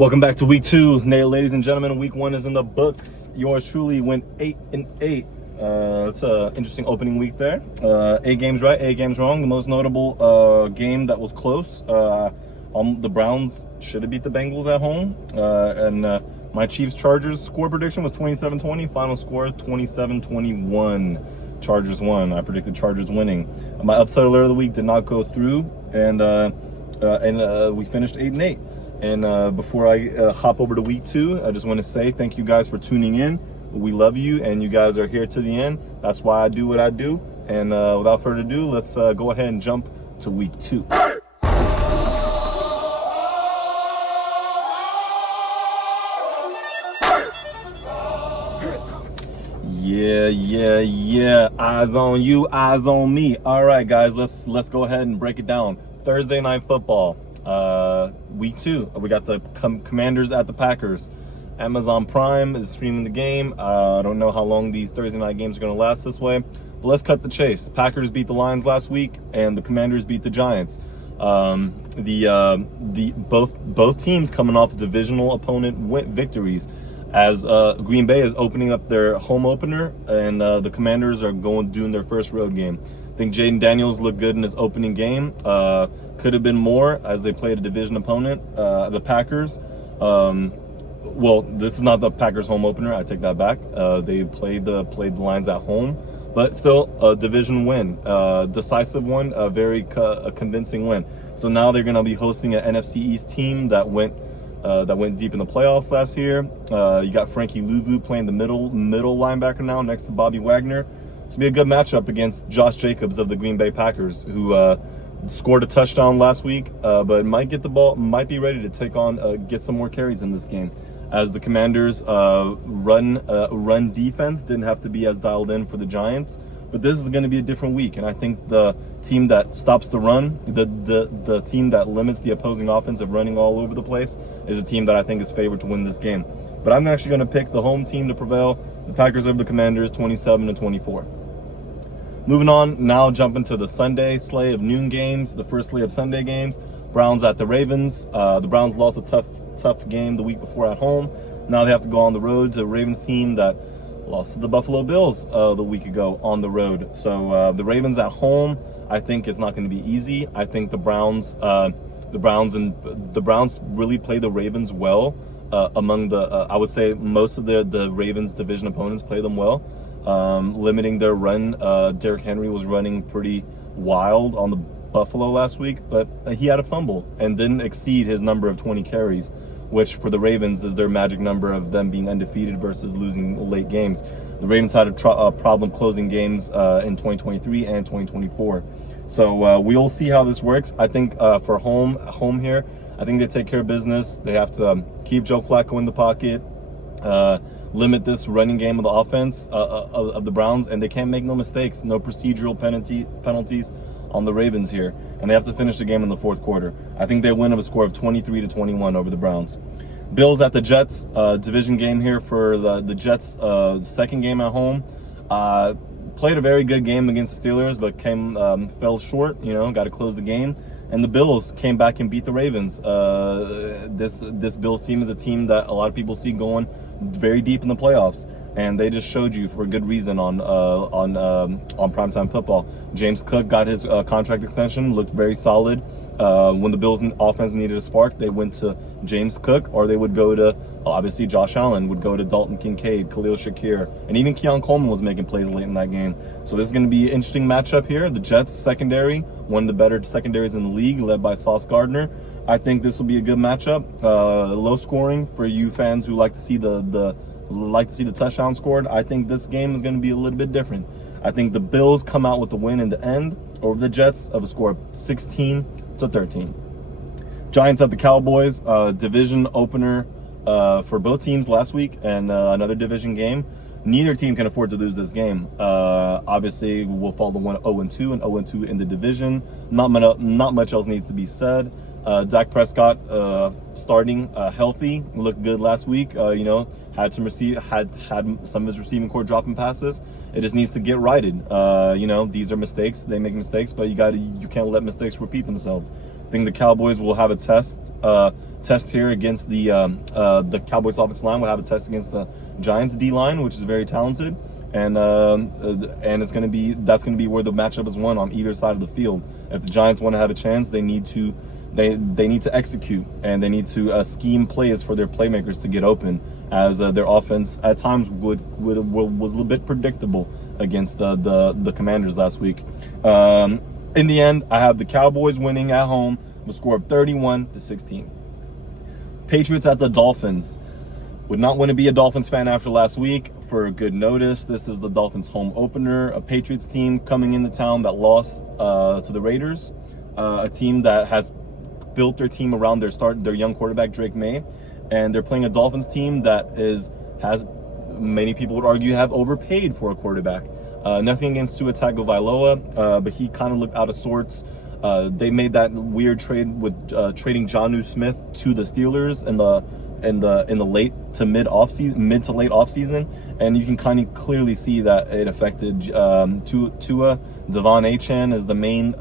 Welcome back to week 2, ladies and gentlemen. Week 1 is in the books. Yours truly went 8-8. It's an interesting opening week there. 8 games right, 8 games wrong. The most notable game that was close. The Browns should have beat the Bengals at home. And my Chiefs-Chargers score prediction was 27-20. Final score 27-21. Chargers won. I predicted Chargers winning. My upset alert of the week did not go through, and we finished 8-8. And before I hop over to week 2, I just want to say thank you guys for tuning in. We love you, and you guys are here to the end. That's why I do what I do. And without further ado, let's go ahead and jump to week 2. Yeah. Eyes on you, eyes on me. All right, guys, let's go ahead and break it down. Thursday night football. Week 2, we got the Commanders at the Packers. Amazon Prime is streaming the game. I don't know how long these Thursday night games are going to last this way, but let's cut the chase. The Packers beat the Lions last week, and the Commanders beat the Giants. Both teams coming off divisional opponent victories, as Green Bay is opening up their home opener, and the Commanders are doing their first road game. I think Jaden Daniels looked good in his opening game. Could have been more as they played a division opponent, the Packers. Well, this is not the Packers home opener. I take that back. They played the Lions at home, but still a division win, decisive one, a very convincing win. So now they're going to be hosting an NFC East team that went deep in the playoffs last year. You got Frankie Louvu playing the middle linebacker now next to Bobby Wagner. It's going to be a good matchup against Josh Jacobs of the Green Bay Packers, who scored a touchdown last week, but might be ready to take on, get some more carries in this game, as the Commanders' run defense didn't have to be as dialed in for the Giants. But this is going to be a different week, and I think the team that stops the run, the team that limits the opposing offense of running all over the place, is a team that I think is favored to win this game. But I'm actually going to pick the home team to prevail. The Packers over the Commanders, 27-24. Moving on, now jumping to the Sunday slate of noon games, the first slate of Sunday games. Browns at the Ravens. The Browns lost a tough game the week before at home. Now they have to go on the road to a Ravens team that lost to the Buffalo Bills the week ago on the road. So the Ravens at home, I think it's not going to be easy. I think the Browns really play the Ravens well. Among I would say most of the Ravens division opponents play them well. Limiting their run. Derrick Henry was running pretty wild on the Buffalo last week, but he had a fumble and didn't exceed his number of 20 carries, which for the Ravens is their magic number of them being undefeated versus losing late games. The Ravens had a problem closing games in 2023 and 2024. So we'll see how this works. I think for home here, I think they take care of business. They have to keep Joe Flacco in the pocket, limit this running game of the offense of the Browns, and they can't make no mistakes, no procedural penalties on the Ravens here, and they have to finish the game in the fourth quarter. I think they win of a score of 23-21 over the Browns. Bills at the Jets, division game here for the Jets, second game at home. Played a very good game against the Steelers, but fell short. Got to close the game. And the Bills came back and beat the Ravens. This Bills team is a team that a lot of people see going very deep in the playoffs, and they just showed you for a good reason on primetime football. James Cook got his contract extension, looked very solid. When the Bills' offense needed a spark, they went to James Cook, or they would go to, obviously, Josh Allen, would go to Dalton Kincaid, Khalil Shakir, and even Keon Coleman was making plays late in that game. So this is going to be an interesting matchup here. The Jets secondary, one of the better secondaries in the league, led by Sauce Gardner. I think this will be a good matchup. Low scoring for you fans who like to see the touchdown scored. I think this game is going to be a little bit different. I think the Bills come out with the win in the end over the Jets of a score of 16-13. Giants at the Cowboys, division opener for both teams last week, and another division game. Neither team can afford to lose this game. Obviously, we'll fall to 0-2 and 0-2 in the division. Not much else needs to be said. Dak Prescott starting healthy, looked good last week. Had some some of his receiving core dropping passes. It just needs to get righted. These are mistakes. They make mistakes, but you can't let mistakes repeat themselves. I think the Cowboys will have a test here against the Cowboys offensive line. Will have a test against the Giants D line, which is very talented, and that's going to be where the matchup is won on either side of the field. If the Giants want to have a chance, they need to execute, and they need to scheme plays for their playmakers to get open, as their offense at times was a little bit predictable against the Commanders last week. In the end, I have the Cowboys winning at home with a score of 31-16. Patriots at the Dolphins. Would not want to be a Dolphins fan after last week. For good notice, this is the Dolphins home opener, a Patriots team coming into town that lost to the Raiders, a team that has built their team around their young quarterback Drake May, and they're playing a Dolphins team that has many people would argue have overpaid for a quarterback. Nothing against Tua Tagovailoa, but he kind of looked out of sorts. They made that weird trade with trading Jonnu Smith to the Steelers in the late to mid to late offseason, and you can kind of clearly see that it affected Tua. Devon Achane is the main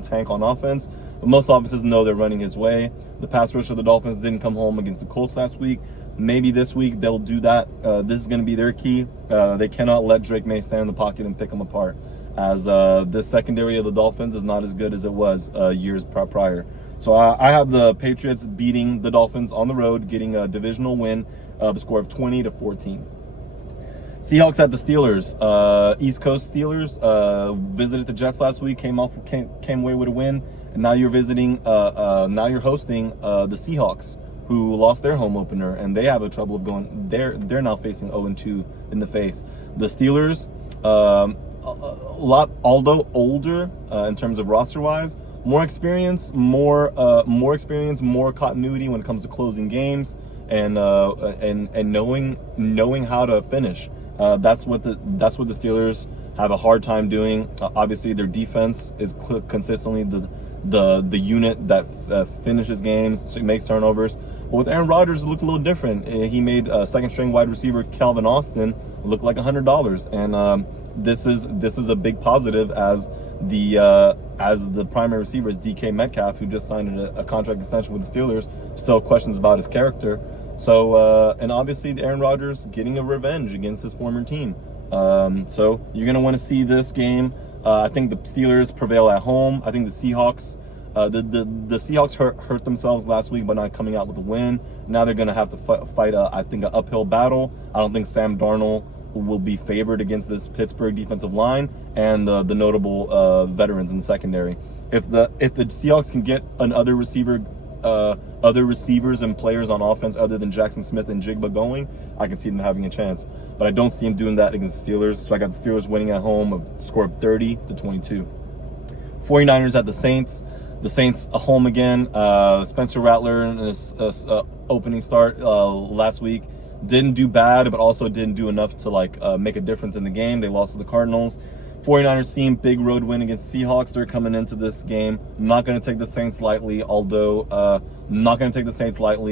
tank on offense. But most offenses know they're running his way. The pass rush of the Dolphins didn't come home against the Colts last week. Maybe this week they'll do that. This is going to be their key. They cannot let Drake May stand in the pocket and pick them apart, as this secondary of the Dolphins is not as good as it was years prior. So I have the Patriots beating the Dolphins on the road, getting a divisional win of a score of 20-14. Seahawks at the Steelers. East Coast Steelers visited the Jets last week, came away with a win, and now you're visiting. Now you're hosting the Seahawks, who lost their home opener, and they have a trouble of going. They're now facing 0-2 in the face. The Steelers, although older in terms of roster wise, more experience, more continuity when it comes to closing games, and knowing how to finish. That's what the Steelers have a hard time doing. Obviously, their defense is consistently the unit that finishes games, so makes turnovers. But with Aaron Rodgers, it looked a little different. He made second-string wide receiver Calvin Austin look like $100, and this is a big positive, as the primary receiver is DK Metcalf, who just signed a contract extension with the Steelers. Still questions about his character. So, and obviously Aaron Rodgers getting a revenge against his former team. So you're going to want to see this game. I think the Steelers prevail at home. I think the Seahawks, the Seahawks hurt themselves last week by not coming out with a win. Now they're going to have to fight an uphill battle. I don't think Sam Darnold will be favored against this Pittsburgh defensive line and the notable veterans in the secondary. If the Seahawks can get other receivers and players on offense other than Jackson Smith and Jigba going, I can see them having a chance. But I don't see them doing that against the Steelers. So I got the Steelers winning at home, a score of 30-22. 49ers at the Saints. The Saints a home again. Spencer Rattler in his opening start last week didn't do bad, but also didn't do enough to make a difference in the game. They lost to the Cardinals. 49ers team, big road win against Seahawks. They're coming into this game. I'm not going to take the Saints lightly,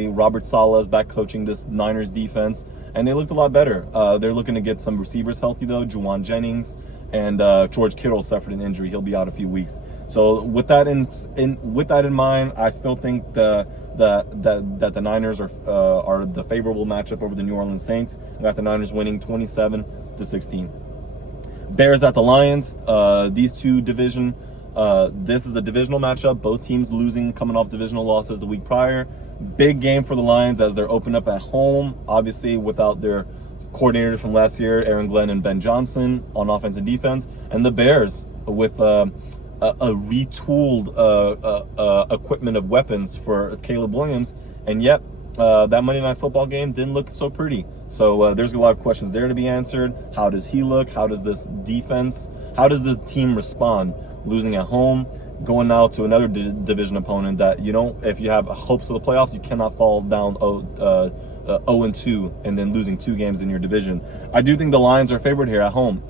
Robert Saleh is back coaching this Niners defense, and they looked a lot better. They're looking to get some receivers healthy, though. Juwan Jennings and George Kittle suffered an injury. He'll be out a few weeks. So with that in mind, I still think that the Niners are the favorable matchup over the New Orleans Saints. I got the Niners winning 27-16. Bears at the Lions. These two this is a divisional matchup. Both teams losing, coming off divisional losses the week prior. Big game for the Lions as they're opened up at home, obviously without their coordinators from last year, Aaron Glenn and Ben Johnson on offense and defense. And the Bears with a retooled equipment of weapons for Caleb Williams. And yet, that Monday Night Football game didn't look so pretty. So there's a lot of questions there to be answered. How does he look? How does this team respond? Losing at home, going now to another division opponent that if you have hopes of the playoffs, you cannot fall down 0-2 and then losing 2 games in your division. I do think the Lions are favored here at home.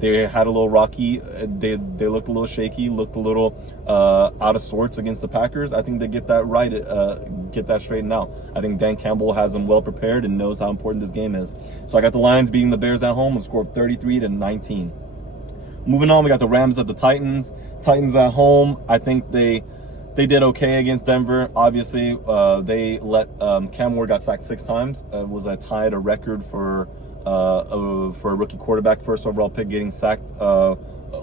They had a little rocky. They looked a little shaky, looked a little out of sorts against the Packers. I think they get that right, get that straightened out. I think Dan Campbell has them well prepared and knows how important this game is. So I got the Lions beating the Bears at home with a score of 33-19. Moving on, we got the Rams at the Titans. Titans at home. I think they They did okay against Denver. Obviously, they let Cam Ward got sacked 6 times. Was tied a record for a rookie quarterback, first overall pick, getting sacked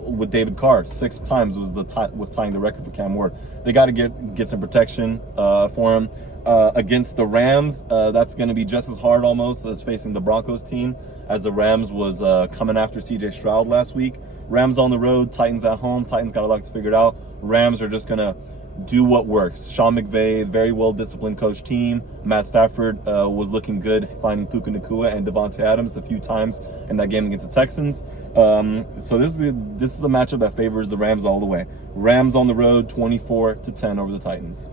with David Carr 6 times was tying the record for Cam Ward. They got to get some protection for him. Against the Rams, that's going to be just as hard almost as facing the Broncos team, as the Rams was coming after CJ Stroud last week. Rams on the road, Titans at home. Titans got a lot to figure it out. Rams are just going to do what works. Sean McVay, very well-disciplined coach team. Matt Stafford was looking good, finding Puka Nacua and Devontae Adams a few times in that game against the Texans. So this is a matchup that favors the Rams all the way. Rams on the road, 24-10 over the Titans.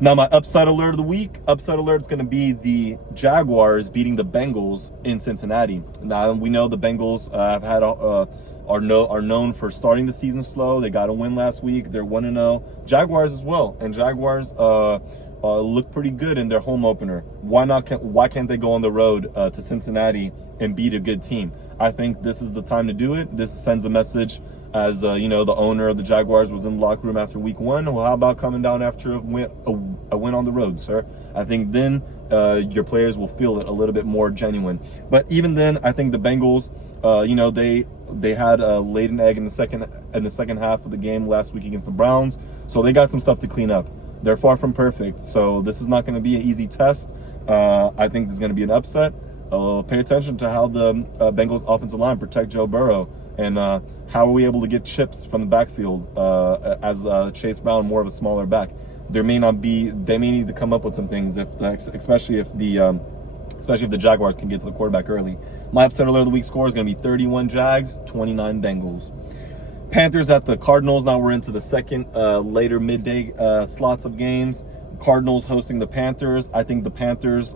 Now, my upside alert of the week. Upside alert is going to be the Jaguars beating the Bengals in Cincinnati. Now, we know the Bengals are known for starting the season slow. They got a win last week. They're 1-0. Jaguars as well, and Jaguars look pretty good in their home opener. Why can't they go on the road to Cincinnati and beat a good team? I think this is the time to do it. This sends a message, as the owner of the Jaguars was in the locker room after week 1. Well, how about coming down after a win on the road, sir? I think then your players will feel it a little bit more genuine. But even then, I think the Bengals, they had a laid an egg in the second half of the game last week against the Browns, so they got some stuff to clean up. They're far from perfect, so this is not going to be an easy test. I think there's going to be an upset. Pay attention to how the Bengals offensive line protect Joe Burrow, and how are we able to get chips from the backfield as Chase Brown, more of a smaller back. They may need to come up with some things, especially if the Jaguars can get to the quarterback early. My upset alert of the week score is going to be 31 Jags, 29 Bengals. Panthers at the Cardinals. Now we're into the second later midday slots of games. Cardinals hosting the Panthers. I think the Panthers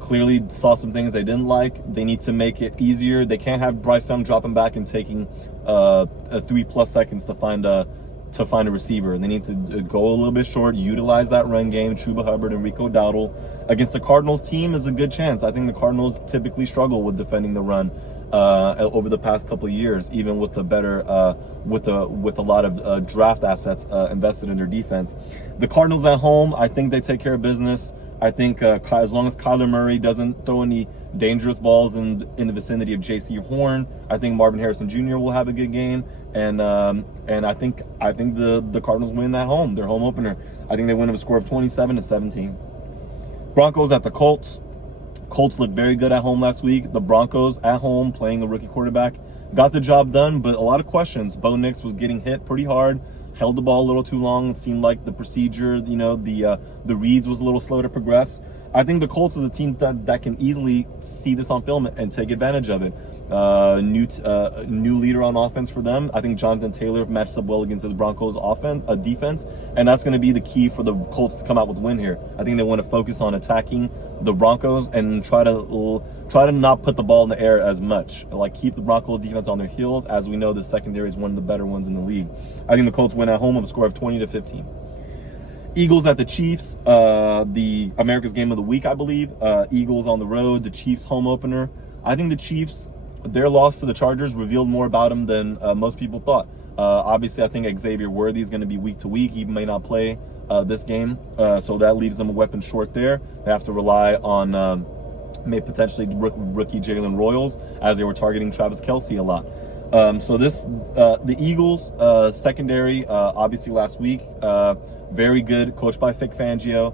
clearly saw some things they didn't like. They need to make it easier. They can't have Bryce Young dropping back and taking 3+ seconds to find a receiver. They need to go a little bit short, utilize that run game. Chuba Hubbard and Rico Dowdle against the Cardinals team is a good chance. I think the Cardinals typically struggle with defending the run over the past couple of years, even with the better with a lot of draft assets invested in their defense. The Cardinals at home, I think they take care of business. I think as long as Kyler Murray doesn't throw any dangerous balls in the vicinity of J.C. Horn, I think Marvin Harrison Jr. will have a good game, and I think the Cardinals win at home, their home opener. I think they win with a score of 27-17. Broncos at the Colts. Colts looked very good at home last week. The Broncos at home, playing a rookie quarterback, got the job done, but a lot of questions. Bo Nix was getting hit pretty hard. Held the ball a little too long. It seemed like the procedure, the reads was a little slow to progress. I think the Colts is a team that can easily see this on film and take advantage of it. New leader on offense for them. I think Jonathan Taylor matches up well against his Broncos defense, and that's going to be the key for the Colts to come out with a win here. I think they want to focus on attacking the Broncos and try to not put the ball in the air as much. Like, keep the Broncos defense on their heels. As we know, the secondary is one of the better ones in the league. I think the Colts win at home with a score of 20-15. Eagles at the Chiefs, the America's game of the week, I believe. Eagles on the road, the Chiefs home opener. I think the Chiefs, their loss to the Chargers revealed more about them than most people thought. Obviously, I think Xavier Worthy is going to be week to week. He may not play this game, so that leaves them a weapon short there. They have to rely on potentially rookie Jalen Royals, as they were targeting Travis Kelce a lot. So the Eagles secondary, obviously last week, very good, coached by Vic Fangio.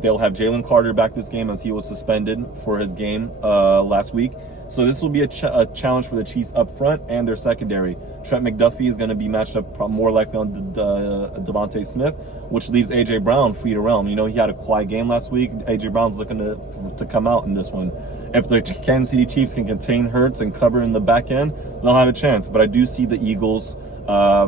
They'll have Jalen Carter back this game, as he was suspended for his game last week. So this will be a challenge for the Chiefs up front and their secondary. Trent McDuffie is going to be matched up more likely on Devontae Smith, which leaves A.J. Brown free to roam. He had a quiet game last week. A.J. Brown's looking to come out in this one. If the Kansas City Chiefs can contain Hurts and cover in the back end, they'll have a chance. But I do see the Eagles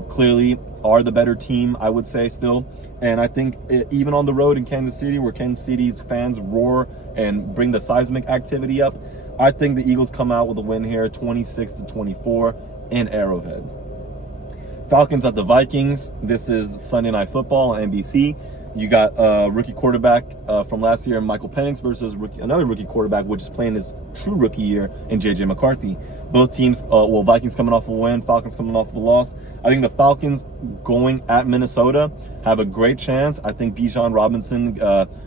clearly are the better team, I would say, still. And I think even on the road in Kansas City, where Kansas City's fans roar and bring the seismic activity up, I think the Eagles come out with a win here, 26-24 in Arrowhead. Falcons at the Vikings. This is Sunday Night Football on NBC. You got rookie quarterback from last year, Michael Penix, versus another rookie quarterback, which is playing his true rookie year in J.J. McCarthy. Both teams, Vikings coming off a win, Falcons coming off a loss. I think the Falcons going at Minnesota have a great chance. I think Bijan Robinson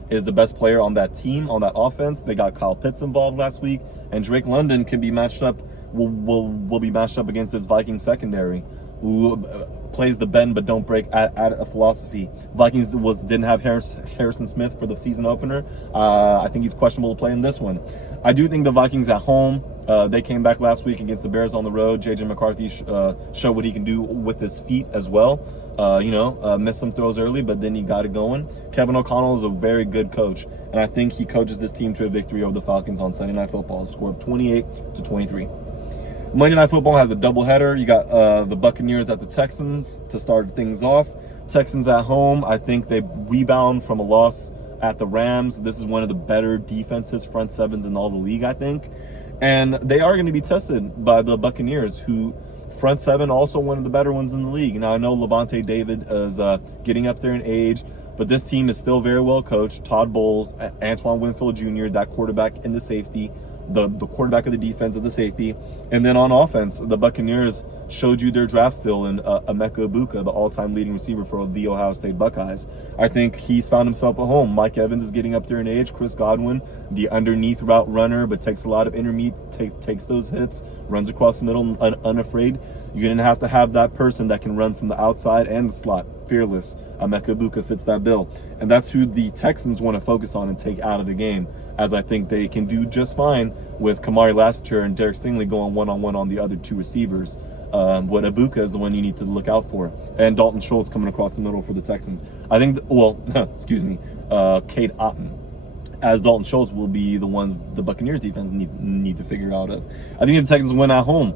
is the best player on that team, on that offense. They got Kyle Pitts involved last week, and Drake London can be matched up, will be matched up against this Viking secondary, who plays the bend but don't break at a philosophy. Vikings didn't have Harrison Smith for the season opener. I think he's questionable to play in this one. I do think the Vikings at home, they came back last week against the Bears on the road. J.J. McCarthy showed what he can do with his feet as well. Missed some throws early, but then he got it going. Kevin O'Connell is a very good coach, and I think he coaches this team to a victory over the Falcons on Sunday Night Football, a score of 28-23. Monday Night Football has a doubleheader. You got the Buccaneers at the Texans to start things off. Texans at home. I think they rebound from a loss at the Rams. This is one of the better defenses, front sevens in all the league, I think. And they are going to be tested by the Buccaneers, who front seven also one of the better ones in the league. Now, I know Levante David is getting up there in age, but this team is still very well coached. Todd Bowles, Antoine Winfield Jr., that quarterback in the safety, the quarterback of the defense of the safety. And then on offense, the Buccaneers showed you their draft still in Emeka Egbuka, the all-time leading receiver for the Ohio State Buckeyes. I think he's found himself a home. Mike Evans is getting up there in age. Chris Godwin, the underneath route runner, but takes a lot of intermediate, takes those hits, runs across the middle, unafraid. You're going to have that person that can run from the outside and the slot. Fearless. Emeka Egbuka fits that bill. And that's who the Texans want to focus on and take out of the game, as I think they can do just fine with Kamari Lassiter and Derek Stingley going one-on-one on the other two receivers. What Egbuka is the one you need to look out for. And Dalton Schultz coming across the middle for the Texans. I think, Cade Otton as Dalton Schultz will be the ones the Buccaneers defense need to figure out of. I think the Texans win at home.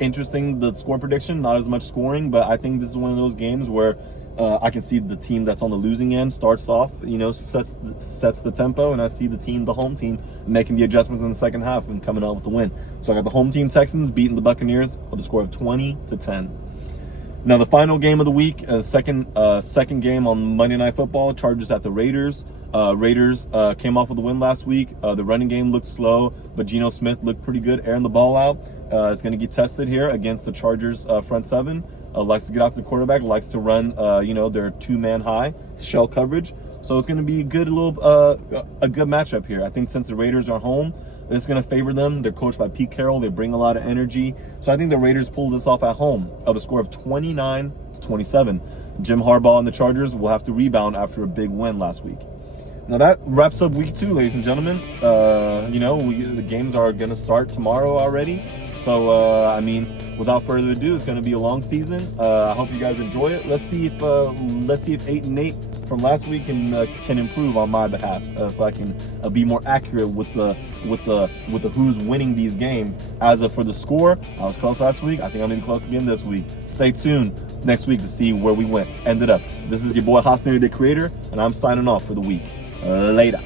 Interesting, the score prediction, not as much scoring, but I think this is one of those games where I can see the team that's on the losing end starts off, sets the tempo, and I see the home team, making the adjustments in the second half and coming out with the win. So I got the home team Texans beating the Buccaneers with a score of 20-10. Now the final game of the week, second game on Monday Night Football, Chargers at the Raiders. Raiders came off with a win last week. The running game looked slow, but Geno Smith looked pretty good airing the ball out. It's going to get tested here against the Chargers front seven. Likes to get off the quarterback, likes to run, their two-man high shell coverage. So it's going to be a good matchup here. I think since the Raiders are home, it's going to favor them. They're coached by Pete Carroll. They bring a lot of energy. So I think the Raiders pull this off at home of a score of 29-27. Jim Harbaugh and the Chargers will have to rebound after a big win last week. Now that wraps up week 2, ladies and gentlemen. The games are going to start tomorrow already. So, without further ado, it's going to be a long season. I hope you guys enjoy it. Let's see if 8-8 from last week can improve on my behalf, so I can be more accurate with the who's winning these games. As for the score, I was close last week. I think I'm going to be close again this week. Stay tuned next week to see where we ended up. This is your boy Hosner, the Creator, and I'm signing off for the week. Later.